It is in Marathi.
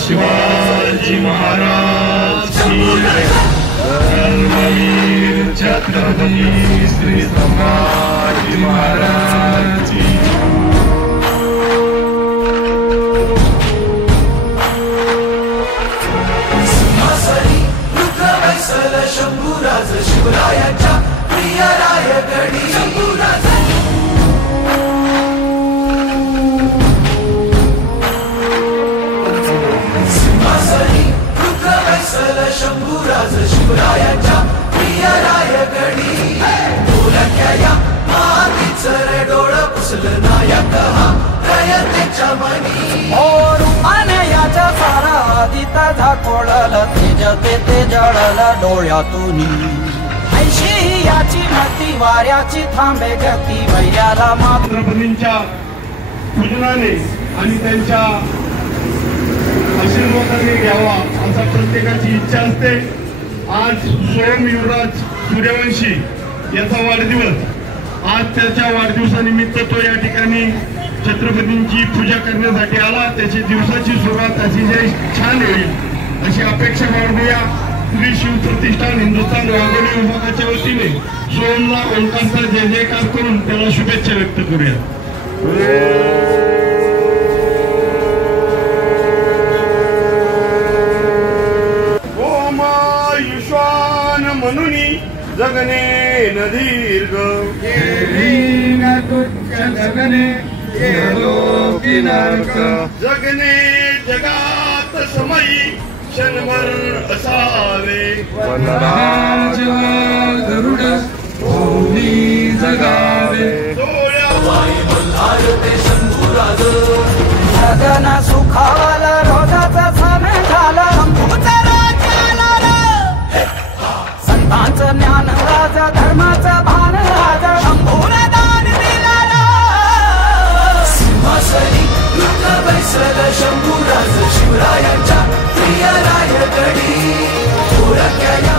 शिवाजी महाराज धर्मवीर छत्रपती श्री संभाजी महाराज सिंहासनी रुद्रवैसल शंभूराज शिवरायांच्या प्रिय रायगडी शंभूराज शंभूराज शिवरायांच्या प्रिय रायगडी ढोलक्या मातीचं डोळ पुसलं नायक हा रयतेच्या मनी रूपाने याच्या सारा आदिता झाकोळल तेज ते जळल डोळ्यातून ऐशी याची मती वाऱ्याची थांबे गती वैयाला छत्रपतींच्या पूजनाने आणि त्यांच्या आशीर्वादाने घ्यावा असा प्रत्येकाची इच्छा असते। आज सोम युवराज सूर्यवंशी याचा वाढदिवस, आज त्याच्या वाढदिवसानिमित्त तो या ठिकाणी छत्रपतींची पूजा करण्यासाठी आला। त्याची दिवसाची सुरुवात अतिशय छान होईल अशी अपेक्षा बाळगूया। श्री शिव प्रतिष्ठान हिंदुस्थान वाघोली विभागाच्या वतीने सोमला ओंकारचा जय जयकार करून त्याला शुभेच्छा व्यक्त करूया। म्हणूनी जगने न दीर्घ जगने जगने जगात समयी क्षणभर असावे गरुड भूमी जगावे जगन सुखावल रोजाचा सन झाला संतांचं ज्ञान राज धर्माचं भान राज शंभूला दान दिला सिंहासनी रुद्रवैसल शंभूराज शिवरायांच्या प्रिय रायगडी ढोलक्या